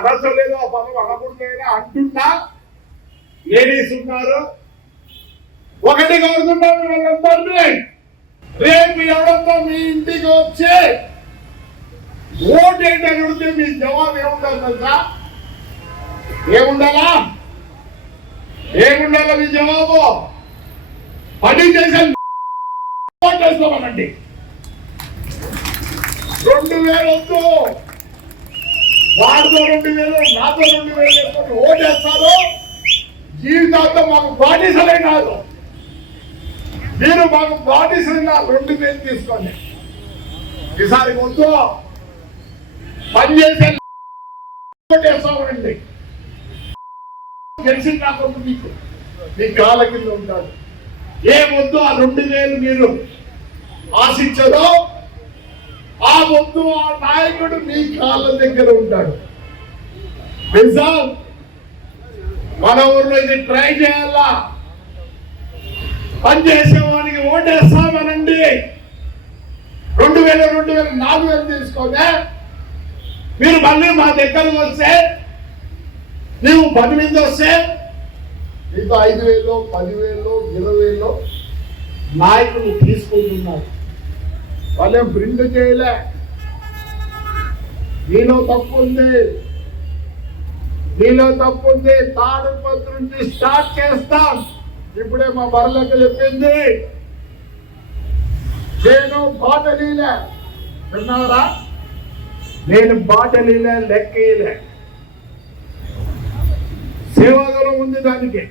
అనవసరం లేదు, ఆ పదం అనకూడదు అంటున్నా. లేడీస్ ఉన్నారు, ఒకటి కోరుకుంటాను వాళ్ళందరినీ, రేపు ఎవరన్నా మీ ఇంటికి వచ్చి ఓటు ఏంటి అని అడిగితే మీ జవాబు ఏముండాలి తెలుసా? ఏముండాలా మీ జవాబు? పని చేసే ఓటేస్తామనండి. 2000 వద్దు, వాడితో 2000, నాతో 2000 వేసుకొని ఓటేస్తారు. జీవితాంతం మాకు బానిసలే కాదు, మీరు మాకు బానిసలుగా 2000 తీసుకోండి. ఈసారి వద్దు, పనిచేసే ఓటేస్తామండి. తెలిసి నాకు మీ కాళ్ళ కింద ఉంటాడు. ఏమొద్దు ఆ 2000 మీరు ఆశించదో ఆ వద్దు, ఆ నాయకుడు మీ కాళ్ళ దగ్గర ఉంటాడు. తెలుసా, మన ఊర్లో ఇది ట్రై చేయాలా. పనిచేసేవానికి ఓటేస్తామనండి. 2000, 4000 తీసుకోగా మీరు మళ్ళీ మా దగ్గరకు వస్తే, నీవు 10 మంది వస్తే మీతో 5000, 10,000, 20,000 నాయకులు తీసుకుంటున్నారు. వాళ్ళేం ప్రింట్ చేయలే. నీలో తప్పు ఉంది, తాడుపత్రి నుంచి స్టార్ట్ చేస్తాం. ఇప్పుడే మా బర్రెలెక్క చెప్పింది, నేను బాటలీలే. విన్నారా? నేను బాటలీలే, లెక్కలే. సేవాదళం ఉంది దానికి.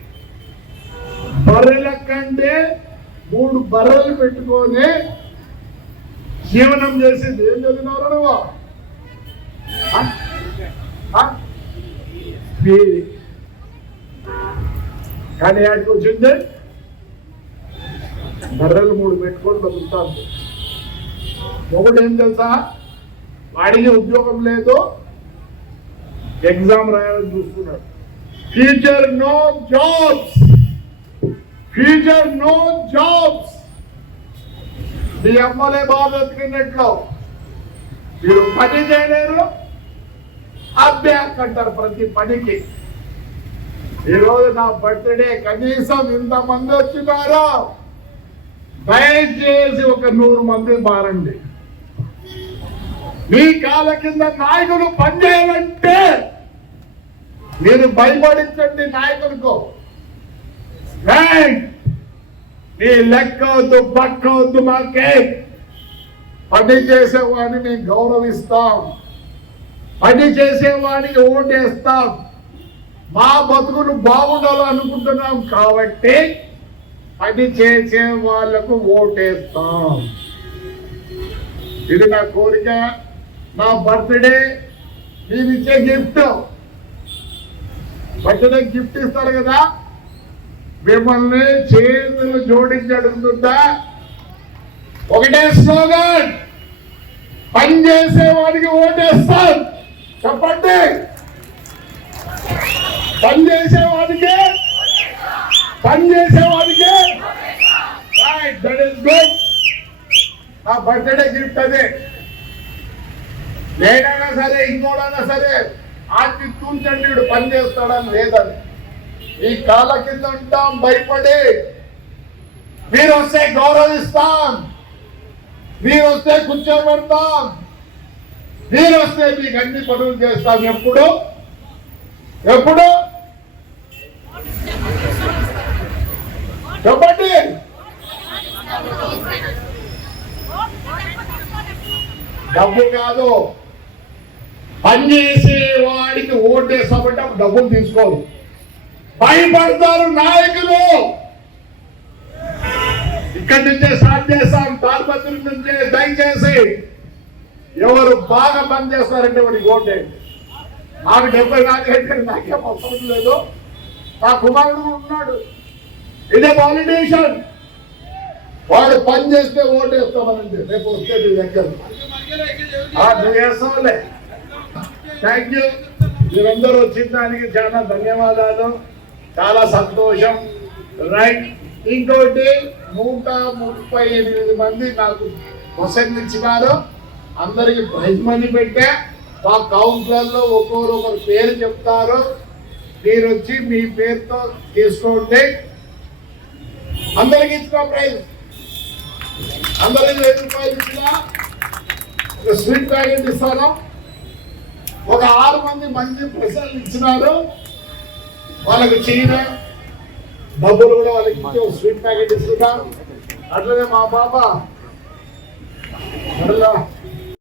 బర్రెల కంటే 3 బర్రెలు పెట్టుకొని జీవనం చేసింది. ఏం చదివినారు నువ్వు? కానీ ఆడికి వచ్చింది బర్రెలు 3 పెట్టుకొని బతుకుతాను. ఒకటి ఏం తెలుసా, వాడికి ఉద్యోగం లేదు, ఎగ్జామ్ రాయాలని చూస్తున్నాడు. Future no jobs. మీ అమ్మలే బాగా బతికినట్లు మీరు పని చేయలేరు, అభ్యాస్ అంటారు ప్రతి పనికి. ఈరోజు నా బర్త్డే, కనీసం ఇంతమంది వచ్చినారో దయచేసి ఒక 100 మంది మారండి. మీ కాళ్ళ కింద నాయకులు పనిచేయాలంటే మీరు భయపడించండి నాయకులకు. నీ లెక్క వద్దు, పక్క వద్దు, మాకే పని చేసేవాడిని మేము గౌరవిస్తాం, పని చేసేవాడికి ఓటేస్తాం. మా బతుకులు బాగుండాలనుకుంటున్నాం కాబట్టి పని చేసే వాళ్లకు ఓటేస్తాం. ఇది నా కోరిక, నా బర్త్డే. మీరు ఇచ్చే గిఫ్ట్, బర్త్డే గిఫ్ట్ ఇస్తారు కదా, మిమ్మల్ని చేతులు జోడించి అడుగుతుందా, ఒకటే స్లోగన్, పని చేసేవాడికి ఓటేస్తాం. చెప్పండి, పని చేసేవాడికి. Right, that is good. నా బర్త్డే గిఫ్ట్ అదే. నేనైనా సరే, ఇంకోడైనా సరే, ఆటి తూల్చండి వీడు పని చేస్తాడని లేదని. ఈ కాళ్ళ కింద ఉంటాం భయపడి. మీరు వస్తే గౌరవిస్తాం, మీరు వస్తే కూర్చోబెడతాం, మీరు వస్తే మీకు అన్ని పనులు చేస్తాం. ఎప్పుడు చెప్పండి. డబ్బు కాదు, పనిచేసే వాడికి ఓటేస్తామంటే డబ్బులు తీసుకోరు. భయపడతారు నాయకులు. ఇక్కడి నుంచే స్టార్ట్ చేస్తాం, తాడిపత్రి నుంచే. దయచేసి ఎవరు బాగా పని చేస్తారంటే వాడికి ఓటేయండి. నాకు 70 నాకేం అవసరం లేదు. నా కుమారుడు ఉన్నాడు, ఇదే వాలిడేషన్. వాడు పని చేస్తే ఓటేస్తామనండి. రేపు వస్తే మీ దగ్గర నువ్వు చేస్తావులే. Thank you. మీరందరూ వచ్చిన దానికి చాలా ధన్యవాదాలు, చాలా సంతోషం. రైట్, ఇంకోటి 138 మంది నాకు క్వశ్చన్ ఇచ్చినారు. అందరికి ప్రైజ్ మనీ పెట్టా. మా కౌన్సిలర్లో ఒక్కొక్కరు పేరు చెప్తారు, మీరు వచ్చి మీ పేరుతో తీసుకోండి. అందరికి ఇచ్చిన ప్రైజ్, అందరికి 1000 రూపాయలు ఇచ్చిన ఒక స్వీట్ ప్యాకెట్ ఇస్తాను. ఒక 6 మంది మంచి ప్రశ్నలు ఇచ్చినారు, వాళ్ళకి చీర డబ్బులు కూడా వాళ్ళకి ఇచ్చి ఒక స్వీట్ ప్యాకెట్ ఇస్తున్నాం. అట్లనే మా పాప